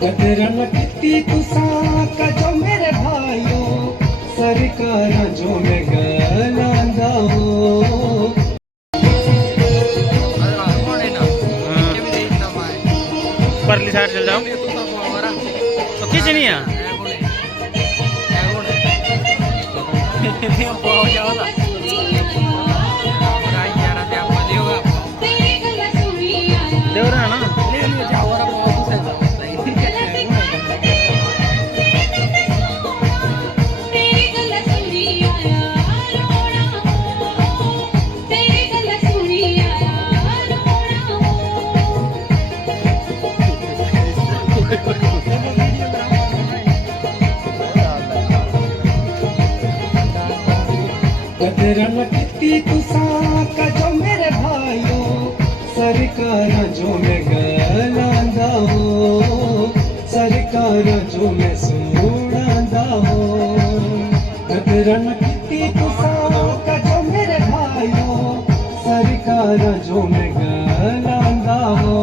कतरन किती तुसा कजो मेरे भाइयों सरकार जो मैं गलांदा हो परली साइड चल जाओ तो किसी नहीं है देवरा ना कतरन किती तुसा कजो मेरे भाइयों सरकार जो मैं गलांदा हो सरकार जो मैं सुनांदा हो कतरन किती तुसा कजो मेरे भाइयों सरकार जो मैं गलांदा हो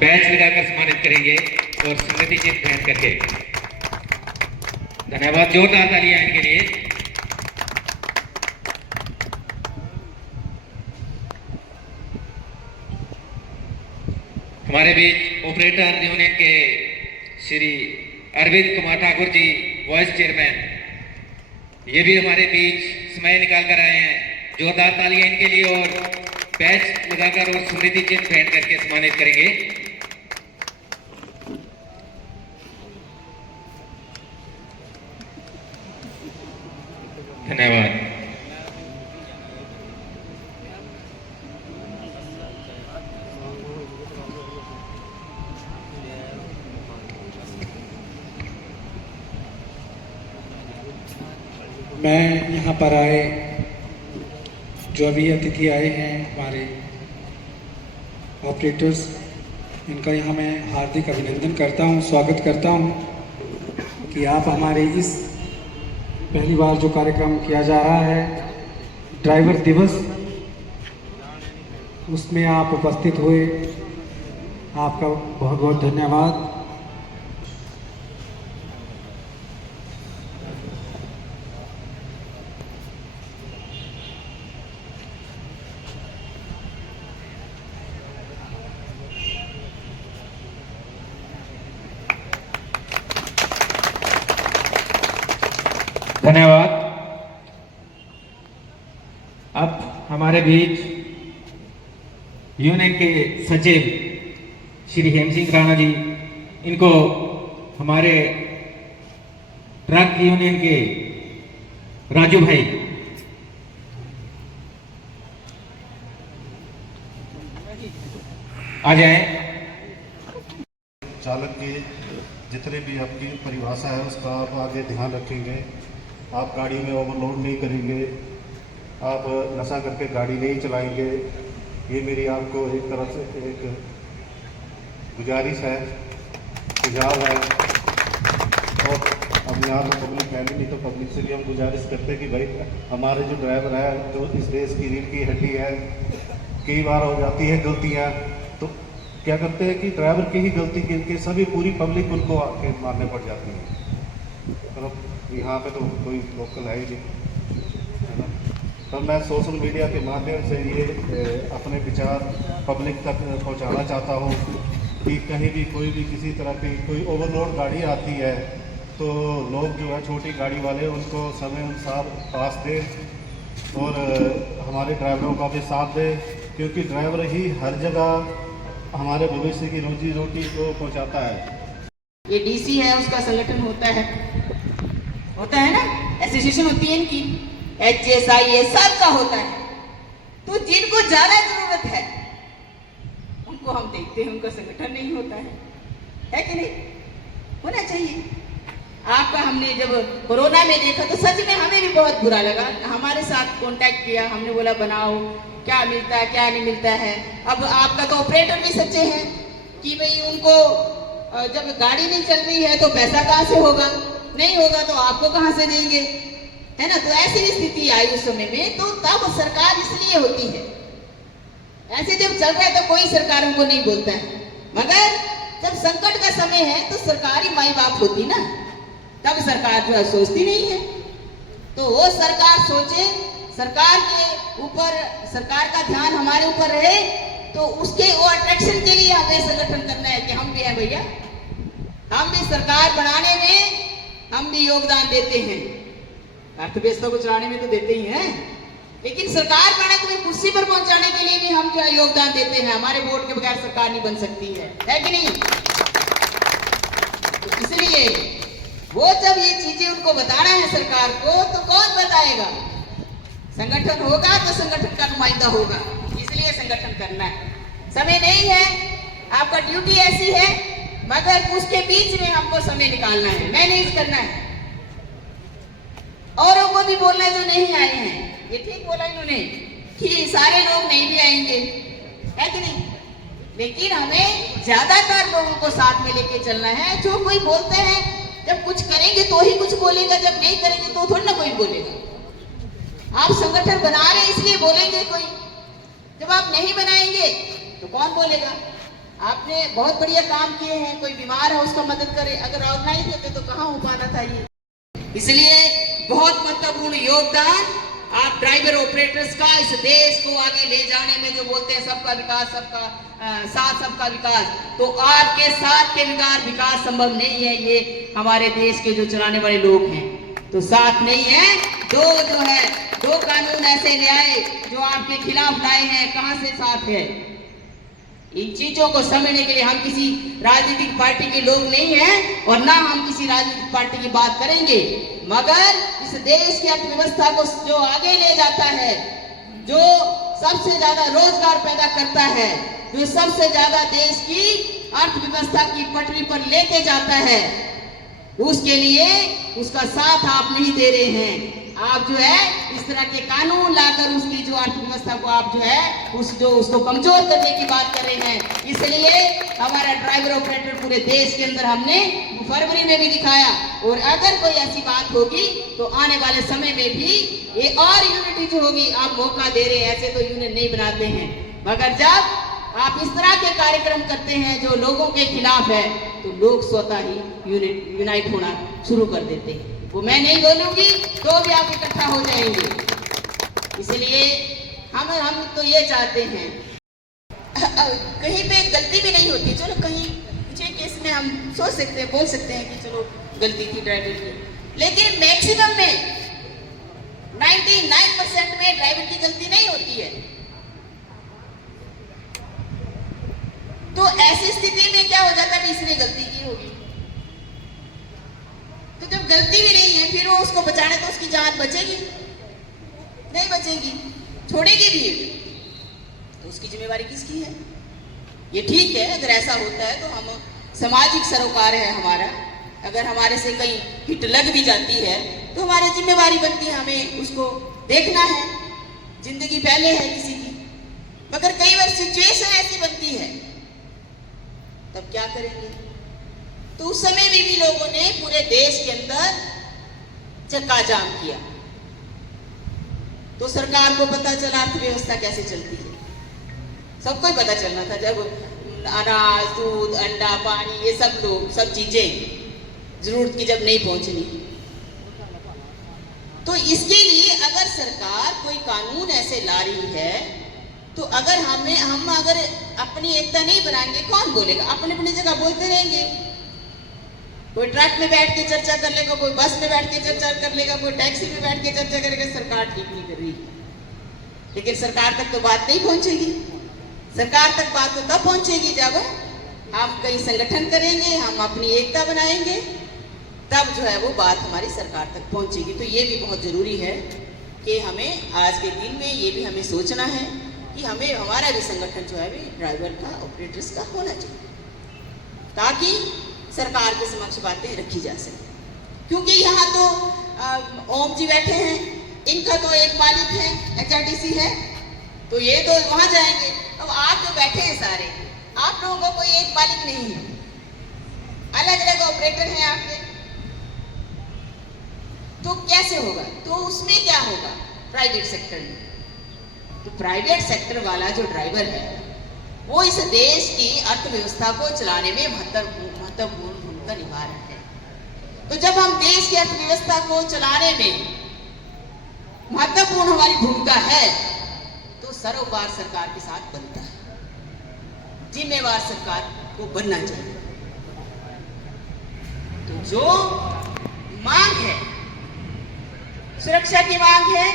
बैच लगाकर सम्मानित करेंगे और स्मृति चिन्ह पहन करके। धन्यवाद, जोरदार तालियां इनके लिए। हमारे बीच ऑपरेटर यूनियन के श्री अरविंद कुमार ठाकुर जी, वाइस चेयरमैन, ये भी हमारे बीच समय निकाल कर आए हैं। जोरदार तालियां इनके लिए और बैच लगाकर और स्मृति चिन्ह पहन करके सम्मानित करेंगे। धन्यवाद। मैं यहाँ पर आए जो अभी अतिथि आए हैं हमारे ऑपरेटर्स, इनका यहाँ मैं हार्दिक अभिनंदन करता हूँ, स्वागत करता हूँ कि आप हमारे इस पहली बार जो कार्यक्रम किया जा रहा है ड्राइवर दिवस, उसमें आप उपस्थित हुए, आपका बहुत बहुत धन्यवाद। धन्यवाद। अब हमारे बीच यूनियन के सचिव श्री हेम सिंह राणा जी, इनको हमारे ट्रक यूनियन के राजू भाई, आ जाए। चालक की जितने भी आपकी परिभाषा है उसका आप आगे ध्यान रखेंगे। आप गाड़ी में ओवरलोड नहीं करेंगे, आप नशा करके गाड़ी नहीं चलाएंगे। ये मेरी आपको एक तरफ से एक गुजारिश है, सुझाव है। और अब यहाँ तो पब्लिक है नहीं, तो पब्लिक से भी हम गुजारिश करते हैं कि भाई हमारे जो ड्राइवर है, जो इस देश की रीढ़ की हड्डी है, कई बार हो जाती है गलतियाँ, तो क्या करते हैं कि ड्राइवर की ही गलती के सभी पूरी पब्लिक उनको आके मारने पड़ जाती है। तो यहाँ पे तो कोई लोकल है ही नहीं, है ना। तो मैं सोशल मीडिया के माध्यम से ये अपने विचार पब्लिक तक पहुँचाना चाहता हूँ कि कहीं भी कोई भी किसी तरह की कोई ओवरलोड गाड़ी आती है तो लोग जो है छोटी गाड़ी वाले उनको समय अनुसार पास दें और हमारे ड्राइवरों का भी साथ दें, क्योंकि ड्राइवर ही हर जगह हमारे भविष्य की रोजी रोटी को पहुंचाता है। ये डीसी है, उसका संगठन होता है ना, एसोसिएशन होती है इनकी, HSI ये सब का होता है। तो जिनको ज्यादा जरूरत है उनको हम देखते हैं, उनका संगठन नहीं होता है कि नहीं? होना चाहिए। आपका हमने जब कोरोना में देखा तो सच में हमें भी बहुत बुरा लगा। हमारे साथ कांटेक्ट किया, हमने बोला बनाओ, क्या मिलता है क्या नहीं मिलता है। अब आपका तो ऑपरेटर भी सच्चे हैं कि भाई उनको जब गाड़ी नहीं चल रही है तो पैसा कहाँ से होगा, नहीं होगा तो आपको कहाँ से देंगे, है ना। तो ऐसी भी स्थिति आई उस समय में। तो तब सरकार इसलिए होती है, ऐसे जब चल रहा है तो कोई सरकारों को नहीं बोलता है, मगर जब संकट का समय है तो सरकारी माई बाप होती ना, तब सरकार जो है सोचती नहीं है। तो वो सरकार सोचे, सरकार के ऊपर, सरकार का ध्यान हमारे ऊपर रहे, तो उसके वो अट्रैक्शन के लिए हमें संगठन करना है कि हम भी हैं भैया, हम भी सरकार बनाने में हम भी योगदान देते हैं। अर्थव्यवस्था को चलाने में तो देते ही हैं, लेकिन सरकार बनाने को कुर्सी पर पहुंचाने के लिए भी हम जो है योगदान देते हैं। हमारे वोट के बगैर सरकार नहीं बन सकती है कि नहीं। तो इसलिए वो जब ये चीजें उनको बताना है सरकार को, तो कौन बताएगा? संगठन होगा तो संगठन का नुमाइंदा होगा, इसलिए संगठन करना है। समय नहीं है, आपका ड्यूटी ऐसी है, मगर उसके बीच में हमको समय निकालना है, मैनेज करना है। औरों को भी बोलना है जो नहीं आए हैं, ये ठीक बोला इन्होंने कि सारे लोग नहीं भी आएंगे, है कि नहीं, लेकिन हमें ज्यादातर लोगों को साथ में लेके चलना है। जो कोई बोलते हैं जब कुछ करेंगे तो ही कुछ बोलेगा, जब नहीं करेंगे तो थोड़ी ना कोई बोलेगा। आप संगठन बना रहे हैं इसलिए बोलेंगे कोई, जब आप नहीं बनाएंगे तो कौन बोलेगा? आपने बहुत बढ़िया काम किए हैं, कोई बीमार है उसका मदद करे, अगर ऑर्गेनाइज होते तो कहाँ हो पाना था ये। इसलिए बहुत महत्वपूर्ण योगदान आप ड्राइवर ऑपरेटर्स का इस देश को आगे ले जाने में, जो बोलते हैं सबका विकास, सबका साथ सबका विकास, तो आपके साथ के विकास संभव नहीं है। ये हमारे देश के जो चलाने वाले लोग हैं तो साथ नहीं है। दो कानून ऐसे ले आए जो आपके खिलाफ लाए हैं, कहां से साथ है? इन चीजों को समझने के लिए हम किसी राजनीतिक पार्टी के लोग नहीं हैं और ना हम किसी राजनीतिक पार्टी की बात करेंगे, मगर इस देश की अर्थव्यवस्था को जो आगे ले जाता है, जो सबसे ज्यादा रोजगार पैदा करता है, जो सबसे ज्यादा देश की अर्थव्यवस्था की पटरी पर लेके जाता है, उसके लिए उसका साथ आप नहीं दे रहे हैं। आप जो है इस तरह के कानून लाकर उसकी जो अर्थव्यवस्था को आप जो है उसको कमजोर करने की बात कर रहे हैं। इसलिए हमारा ड्राइवर ऑपरेटर पूरे देश के अंदर हमने फरवरी में भी दिखाया, और अगर कोई ऐसी बात होगी तो आने वाले समय में भी ये और यूनिटी जो होगी, आप मौका दे रहे हैं, ऐसे तो यूनियन नहीं बनाते हैं, मगर जब आप इस तरह के कार्यक्रम करते हैं जो लोगों के खिलाफ है, तो लोग स्वतः ही यूनाइट होना शुरू कर देते हैं। वो मैं नहीं बोलूंगी तो भी आप इकट्ठा हो जाएंगे। इसलिए हम तो ये चाहते हैं, कहीं पे गलती भी नहीं होती, चलो कहीं कुछ केस में हम सोच सकते हैं, बोल सकते हैं कि चलो गलती थी ड्राइवर की, लेकिन मैक्सिमम में 99% में ड्राइवर की गलती नहीं होती है। तो ऐसी स्थिति में क्या हो जाता है, इसने गलती की होगी, तो जब गलती भी नहीं है फिर वो उसको बचाने, तो उसकी जान बचेगी नहीं बचेगी, छोड़ेगी भी, तो उसकी जिम्मेवारी किसकी है? ये ठीक है अगर ऐसा होता है तो हम सामाजिक सरोकार है हमारा, अगर हमारे से कहीं हिट लग भी जाती है तो हमारी जिम्मेवारी बनती है, हमें उसको देखना है, जिंदगी पहले है किसी की। मगर कई बार सिचुएशन ऐसी बनती है, तब क्या करेंगे? तो उस समय में भी लोगों ने पूरे देश के अंदर चक्का जाम किया, तो सरकार को पता चला अर्थव्यवस्था कैसे चलती है, सबको ही पता चलना था। जब अनाज, दूध, अंडा, पानी, ये सब चीजें जरूरत की जब नहीं पहुंचनी, तो इसके लिए अगर सरकार कोई कानून ऐसे ला रही है, तो अगर हम अगर अपनी एकता नहीं बनाएंगे, कौन बोलेगा? अपनी अपनी जगह बोलते रहेंगे, कोई ट्रक में बैठ के चर्चा कर लेगा, कोई बस में बैठ के चर्चा कर लेगा, कोई टैक्सी में बैठ के चर्चा करेगा, सरकार ठीक नहीं कर रही। लेकिन सरकार तक तो बात नहीं पहुंचेगी। सरकार तक बात तो तब पहुंचेगी जब हम कहीं संगठन करेंगे, हम अपनी एकता बनाएंगे, तब जो है वो बात हमारी सरकार तक पहुंचेगी। तो ये भी बहुत जरूरी है कि हमें आज के दिन में ये भी हमें सोचना है कि हमें हमारा भी संगठन जो है भी ड्राइवर का, ऑपरेटर्स का होना चाहिए, ताकि सरकार के समक्ष बातें रखी जा सके। क्योंकि यहाँ तो ओम जी बैठे हैं, इनका तो एक मालिक है, HRTC है, तो ये तो वहां जाएंगे। अब आप जो बैठे हैं सारे, आप लोगों को कोई एक मालिक नहीं है, अलग अलग ऑपरेटर हैं आपके, तो कैसे होगा? तो उसमें क्या होगा प्राइवेट सेक्टर में? तो प्राइवेट सेक्टर वाला जो ड्राइवर है वो इस देश की अर्थव्यवस्था को चलाने में महत्वपूर्ण भूमिका निभा रहा है। तो जब हम देश की अर्थव्यवस्था को चलाने में महत्वपूर्ण हमारी भूमिका है तो सरोकार सरकार के साथ बनता है, जिम्मेवार सरकार को बनना चाहिए। तो जो मांग है, सुरक्षा की मांग है,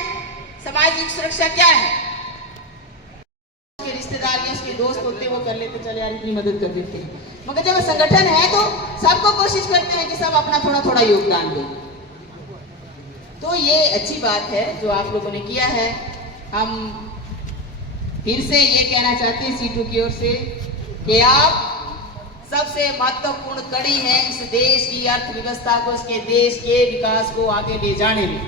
सामाजिक सुरक्षा क्या है? उसके रिश्तेदार या उसके दोस्त होते वो कर लेते, चले यार इतनी मदद कर देते हैं, मगर जब संगठन है तो सबको कोशिश करते हैं कि सब अपना थोड़ा थोड़ा योगदान दें। तो ये अच्छी बात है जो आप लोगों ने किया है। हम फिर से ये कहना चाहते हैं सीटू की ओर से कि आप सबसे महत्वपूर्ण कड़ी है इस देश की अर्थव्यवस्था को, इसके देश के विकास को आगे ले जाने में,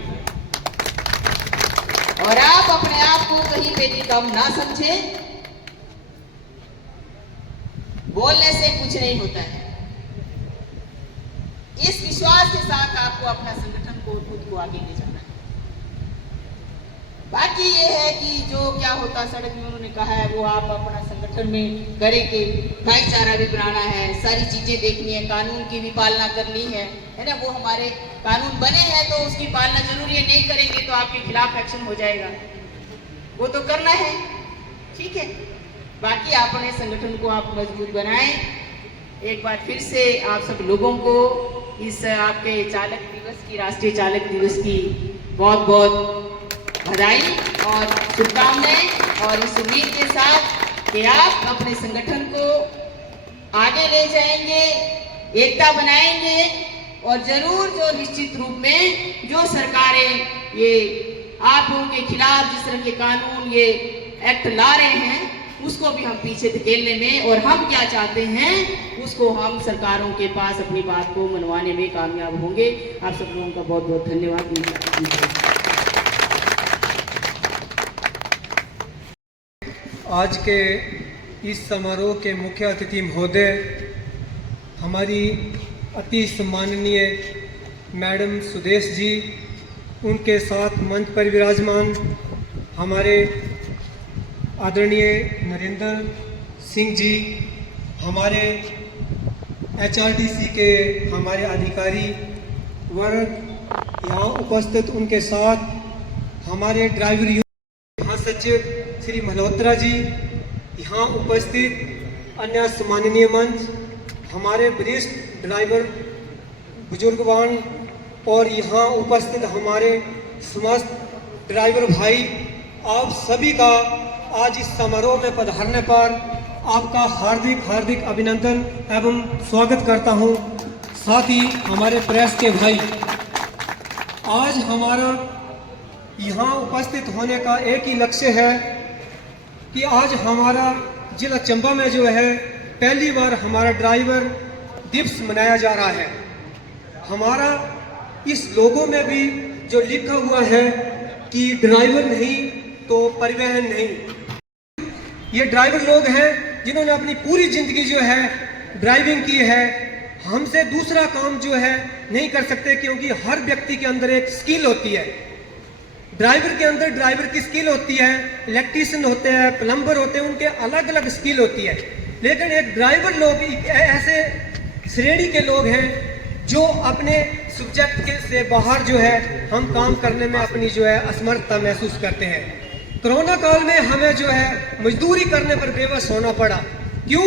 और आप अपने आप को कहीं पे भी कम ना समझे। बोलने से कुछ नहीं होता है, इस विश्वास के साथ आपको अपना संगठन को, खुद को आगे ले जाना है। बाकी ये है कि जो क्या होता सड़क में उन्होंने कहा है वो आप अपना संगठन में करेंगे, भाईचारा भी बनाना है, सारी चीजें देखनी है, कानून की भी पालना करनी है ना। वो हमारे कानून बने हैं तो उसकी पालना जरूरी है, नहीं करेंगे तो आपके खिलाफ एक्शन हो जाएगा, वो तो करना है, ठीक है। बाकी अपने संगठन को आप मजबूत बनाएं। एक बार फिर से आप सब लोगों को इस आपके चालक दिवस की, राष्ट्रीय चालक दिवस की बहुत बहुत बधाई और शुभकामनाएं, और इस उम्मीद के साथ कि आप अपने संगठन को आगे ले जाएंगे, एकता बनाएंगे, और जरूर जो निश्चित रूप में जो सरकारें ये आप लोगों के खिलाफ जिस तरह के कानून ये एक्ट ला रहे हैं उसको भी हम पीछे धकेलने में, और हम क्या चाहते हैं उसको हम सरकारों के पास अपनी बात को मनवाने में कामयाब होंगे। आप सब लोगों का बहुत बहुत धन्यवाद। आज के इस समारोह के मुख्य अतिथि महोदय, हमारी अति सम्माननीय मैडम सुदेश जी, उनके साथ मंच पर विराजमान हमारे आदरणीय नरेंद्र सिंह जी, हमारे HRTC के हमारे अधिकारी वर्ग यहाँ उपस्थित, उनके साथ हमारे ड्राइवर महासचिव श्री मल्होत्रा जी, यहाँ उपस्थित अन्य सम्माननीय मंच, हमारे वरिष्ठ ड्राइवर बुजुर्गवान, और यहाँ उपस्थित हमारे समस्त ड्राइवर भाई, आप सभी का आज इस समारोह में पधारने पर आपका हार्दिक हार्दिक अभिनंदन एवं स्वागत करता हूँ। साथ ही हमारे प्रेस के भाई, आज हमारा यहाँ उपस्थित होने का एक ही लक्ष्य है कि आज हमारा जिला चंबा में जो है पहली बार हमारा ड्राइवर दिवस मनाया जा रहा है। हमारा इस लोगों में भी जो लिखा हुआ है कि ड्राइवर नहीं तो परिवहन नहीं, ये ड्राइवर लोग हैं जिन्होंने अपनी पूरी जिंदगी जो है ड्राइविंग की है। हमसे दूसरा काम जो है नहीं कर सकते, क्योंकि हर व्यक्ति के अंदर एक स्किल होती है। ड्राइवर के अंदर ड्राइवर की स्किल होती है, इलेक्ट्रीशियन होते हैं, प्लम्बर होते हैं, उनके अलग अलग स्किल होती है। लेकिन एक ड्राइवर लोग ऐसे श्रेणी के लोग हैं जो अपने सब्जेक्ट के से बाहर जो है हम काम करने में अपनी जो है असमर्थता महसूस करते हैं। कोरोना काल में हमें जो है मजदूरी करने पर बेबस होना पड़ा। क्यों?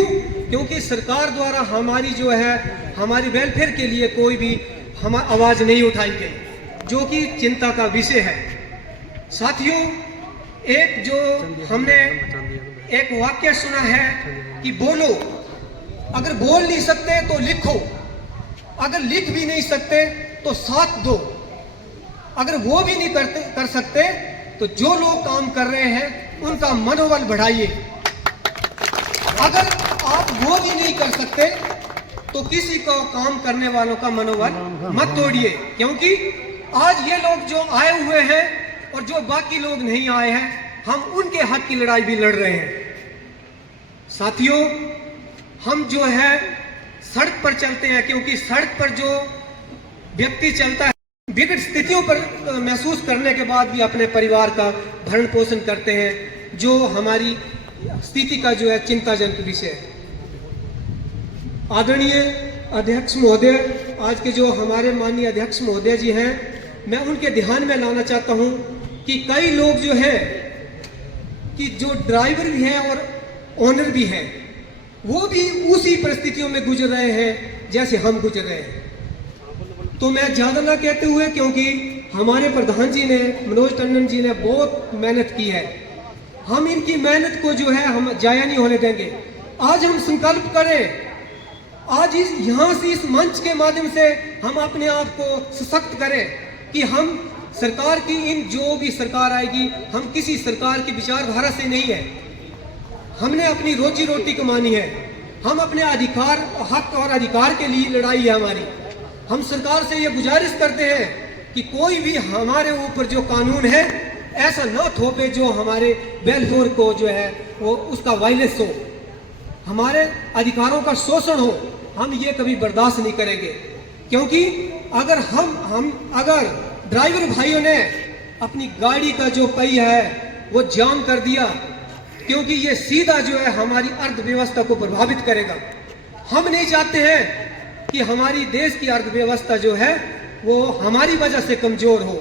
क्योंकि सरकार द्वारा हमारी जो है हमारी वेलफेयर के लिए कोई भी हम आवाज़ नहीं उठाई गई, जो कि चिंता का विषय है। साथियों, एक जो हमने एक वाक्य सुना है कि बोलो, अगर बोल नहीं सकते तो लिखो, अगर लिख भी नहीं सकते तो साथ दो, अगर वो भी नहीं कर सकते तो जो लोग काम कर रहे हैं उनका मनोबल बढ़ाइए। अगर आप वो भी नहीं कर सकते तो किसी को काम करने वालों का मनोबल मत तोड़िए, क्योंकि आज ये लोग जो आए हुए हैं और जो बाकी लोग नहीं आए हैं, हम उनके हक की लड़ाई भी लड़ रहे हैं। साथियों, हम जो है सड़क पर चलते हैं क्योंकि सड़क पर जो व्यक्ति चलता है विकट स्थितियों पर महसूस करने के बाद भी अपने परिवार का भरण पोषण करते हैं, जो हमारी स्थिति का जो है चिंताजनक विषय है। आदरणीय अध्यक्ष महोदय, आज के जो हमारे माननीय अध्यक्ष महोदय जी हैं, मैं उनके ध्यान में लाना चाहता हूं कि कई लोग जो हैं कि जो ड्राइवर भी हैं और ओनर भी हैं, वो भी उसी परिस्थितियों में गुजर रहे हैं जैसे हम गुजर रहे हैं। तो मैं ज़्यादा ना कहते हुए, क्योंकि हमारे प्रधान जी ने, मनोज टंडन जी ने बहुत मेहनत की है, हम इनकी मेहनत को जो है हम जाया नहीं होने देंगे। आज हम संकल्प करें, आज यहाँ से इस मंच के माध्यम से हम अपने आप को सशक्त करें कि हम सरकार की, इन जो भी सरकार आएगी, हम किसी सरकार की विचारधारा से नहीं है। हमने अपनी रोजी रोटी कमानी है, हम अपने अधिकार, हक और अधिकार के लिए लड़ाई है हमारी। हम सरकार से ये गुजारिश करते हैं कि कोई भी हमारे ऊपर जो कानून है ऐसा न थोपे जो हमारे वेलफेयर को जो है वो उसका वायलेंस हो, हमारे अधिकारों का शोषण हो, हम ये कभी बर्दाश्त नहीं करेंगे। क्योंकि अगर अगर ड्राइवर भाइयों ने अपनी गाड़ी का जो पहिया है वो जाम कर दिया, क्योंकि ये सीधा जो है हमारी अर्थव्यवस्था को प्रभावित करेगा। हम नहीं चाहते हैं कि हमारी देश की अर्थव्यवस्था जो है वो हमारी वजह से कमजोर हो।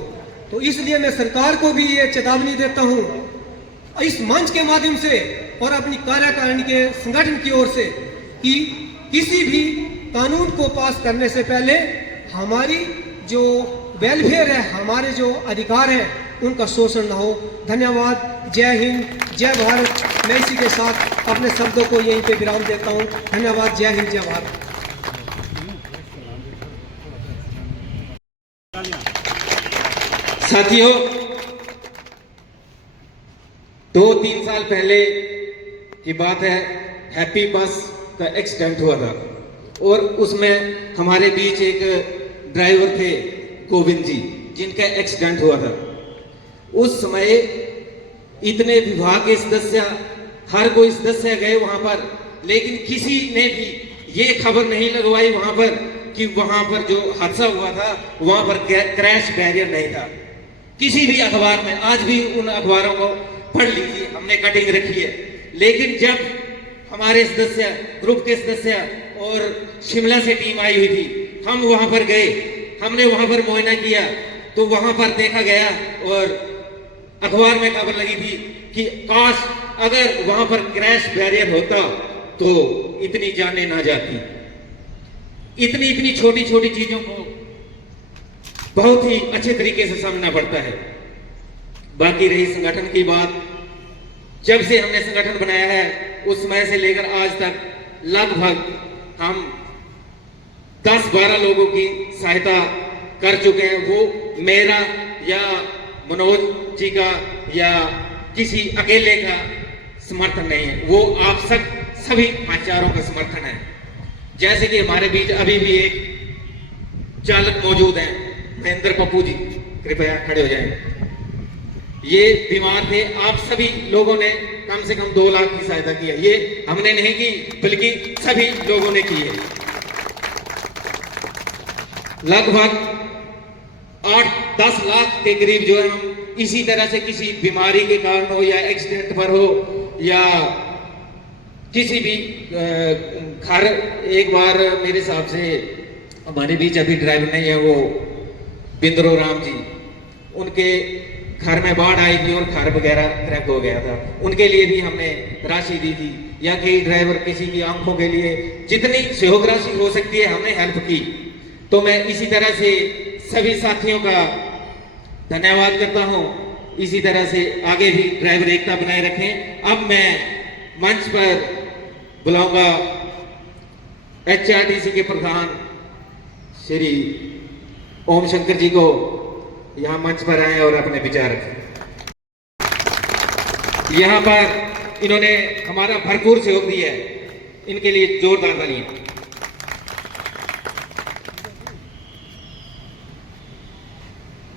तो इसलिए मैं सरकार को भी ये चेतावनी देता हूँ इस मंच के माध्यम से और अपनी कार्यकारिणी के संगठन की ओर से कि किसी भी कानून को पास करने से पहले हमारी जो वेलफेयर है, हमारे जो अधिकार हैं, उनका शोषण न हो। धन्यवाद। जय हिंद, जय भारत। मैं इसी के साथ अपने शब्दों को यहीं पे विराम देता हूँ। धन्यवाद। जय हिंद, जय भारत। साथियों, 2-3 साल पहले की बात है, हैप्पी बस का एक्सीडेंट हुआ था और उसमें हमारे बीच एक ड्राइवर थे गोविंद जी, जिनका एक्सीडेंट हुआ था। उस समय इतने विभाग के सदस्य, हर कोई सदस्य गए वहां पर, लेकिन किसी ने भी ये खबर नहीं लगवाई वहां पर कि वहां पर जो हादसा हुआ था वहां पर क्रैश बैरियर नहीं था। किसी भी अखबार में, आज भी उन अखबारों को पढ़ लीजिए, हमने कटिंग रखी है। लेकिन जब हमारे सदस्य, ग्रुप के सदस्य और शिमला से टीम आई हुई थी, हम वहां पर गए, हमने वहां पर मुआयना किया, तो वहां पर देखा गया और अखबार में खबर लगी थी कि काश अगर वहां पर क्रैश बैरियर होता तो इतनी जानें ना जाती। इतनी छोटी छोटी चीजों को बहुत ही अच्छे तरीके से समझना पड़ता है। बाकी रही संगठन की बात, जब से हमने संगठन बनाया है उस समय से लेकर आज तक लगभग हम 10-12 लोगों की सहायता कर चुके हैं। वो मेरा या मनोज जी का या किसी अकेले का समर्थन नहीं है, वो आप सभी भाईचारों का समर्थन है। जैसे कि हमारे बीच अभी भी एक चालक मौजूद हैं, महेंद्र पप्पू जी, कृपया खड़े हो जाएं। ये बीमार थे, आप सभी लोगों ने कम से कम 2 लाख की सहायता की है। ये हमने नहीं की, बल्कि सभी लोगों ने की है। लगभग 8-10 लाख के करीब जो है हम इसी तरह से किसी बीमारी के कारण हो या एक्सीडेंट पर हो या किसी भी घर, एक बार मेरे हिसाब से हमारे बीच अभी ड्राइवर नहीं है, वो बिंद्रो राम जी, उनके घर में बाढ़ आई थी और घर वगैरह क्रैक हो गया था, उनके लिए भी हमने राशि दी थी। या कई ड्राइवर किसी की आंखों के लिए जितनी सहयोग राशि हो सकती है हमने हेल्प की। तो मैं इसी तरह से सभी साथियों का धन्यवाद करता हूं। इसी तरह से आगे भी ड्राइवर एकता बनाए रखें। अब मैं मंच पर बुलाऊंगा HRTC के प्रधान श्री ओम शंकर जी को, यहाँ मंच पर आए और अपने विचार रखें। यहाँ पर इन्होंने हमारा भरपूर सहयोग दिया है, इनके लिए जोरदार तालियां।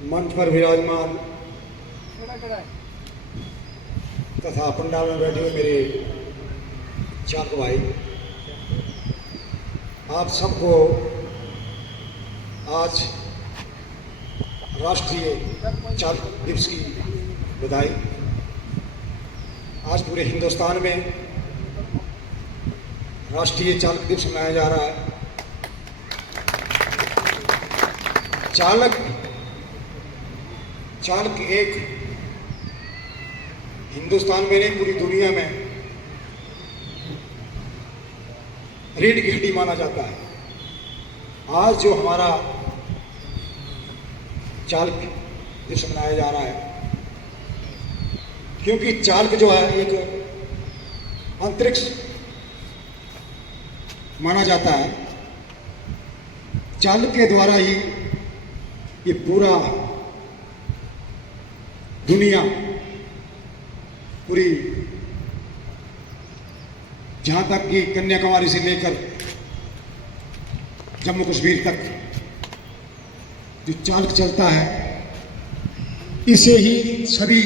मंच पर विराजमान तथा पंडाल में बैठे हुए मेरे चालक भाई, आप सबको आज राष्ट्रीय चालक दिवस की बधाई। आज पूरे हिंदुस्तान में राष्ट्रीय चालक दिवस मनाया जा रहा है। चालक एक हिंदुस्तान में नहीं, पूरी दुनिया में रीढ़ की हड्डी माना जाता है। आज जो हमारा चालक दिवस मनाया जा रहा है, क्योंकि चालक जो है एक अंतरिक्ष माना जाता है। चालक के द्वारा ही ये पूरा दुनिया, पूरी जहां तक कि कन्याकुमारी से लेकर जम्मू कश्मीर तक जो चालक चलता है, इसे ही सभी